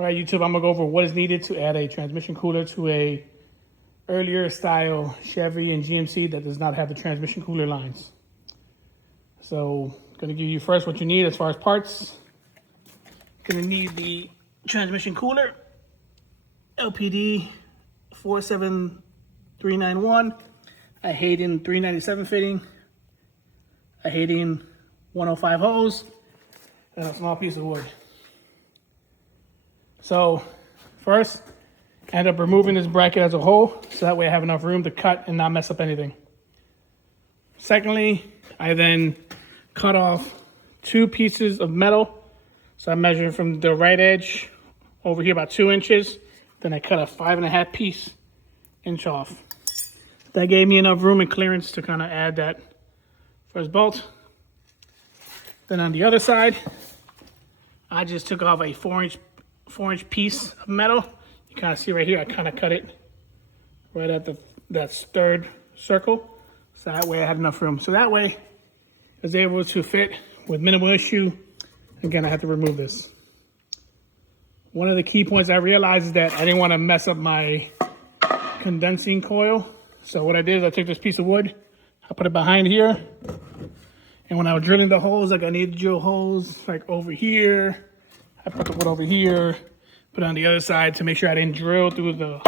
All right, YouTube, I'm gonna go over what is needed to add a transmission cooler to a earlier style Chevy and GMC that does not have the transmission cooler lines. So I'm gonna give you first what you need as far as parts. You're gonna need the transmission cooler, LPD 47391, a Hayden 397 fitting, a Hayden 105 hose, and a small piece of wood. So first, I end up removing this bracket as a whole, so that way I have enough room to cut and not mess up anything. Secondly, I then cut off 2 pieces of metal. So I measured from the right edge over here about 2 inches. Then I cut a 5.5 inch off. That gave me enough room and clearance to kind of add that first bolt. Then on the other side, I just took off a 4 inch piece of metal. You kind of see right here, I kind of cut it right at that third circle. So that way I had enough room. So that way I was able to fit with minimal issue. Again, I had to remove this. One of the key points I realized is that I didn't want to mess up my condensing coil. So what I did is I took this piece of wood, I put it behind here. And when I was drilling the holes, like I needed to drill holes like over here, I put the wood over here, put it on the other side to make sure I didn't drill through the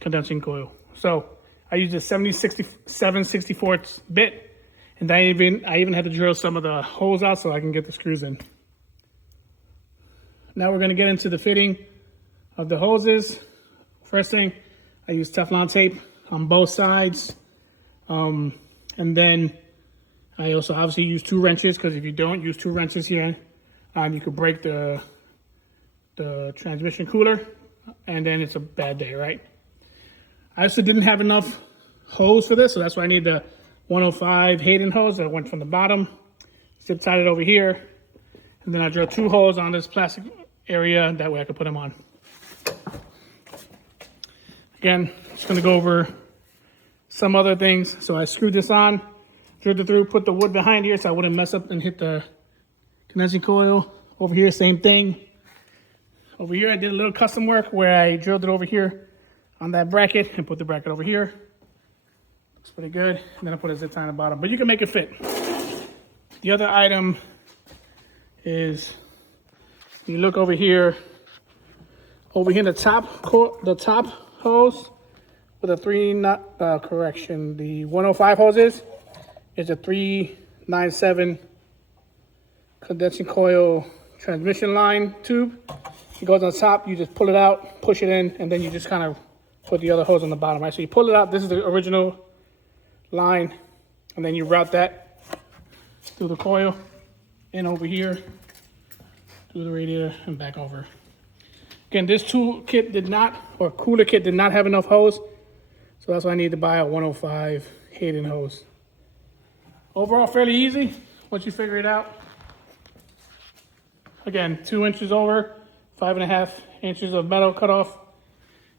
condensing coil. So I used a 7/64 bit. And I even had to drill some of the holes out so I can get the screws in. Now we're gonna get into the fitting of the hoses. First thing, I use Teflon tape on both sides. And then I also obviously use 2 wrenches, because if you don't use 2 wrenches here, you could break the transmission cooler, and then it's a bad day, right? I also didn't have enough hose for this, so that's why I need the 105 Hayden hose. I went from the bottom, zip tied it over here, and then I drilled 2 holes on this plastic area. That way I could put them on. Again, just gonna go over some other things. So I screwed this on, drilled it through, put the wood behind here so I wouldn't mess up and hit the condensing coil. Over here, same thing. Over here, I did a little custom work where I drilled it over here on that bracket and put the bracket over here. Looks pretty good. And then I put a zip tie on the bottom, but you can make it fit. The other item is, you look over here the top hose with a the 105 hoses is a 397 condensing coil transmission line tube. It goes on top, you just pull it out, push it in, and then you just kind of put the other hose on the bottom, right? So you pull it out, this is the original line, and then you route that through the coil and over here through the radiator and back over. Again, this cooler kit did not have enough hose, so that's why I need to buy a 105 Hayden hose. Overall, fairly easy once you figure it out. Again, 2 inches over, 5.5 inches of metal cut off,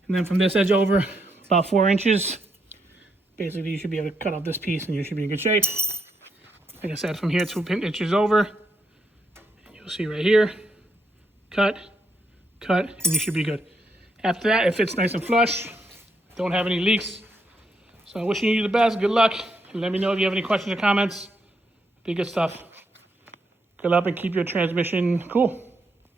and then from this edge over about 4 inches. Basically, you should be able to cut off this piece and you should be in good shape. Like I said, from here 2 inches over, you'll see right here, cut, and you should be good. After that, it fits nice and flush. Don't have any leaks. So I'm wishing you the best, good luck, and let me know if you have any questions or comments. Be good stuff. Good luck and keep your transmission cool.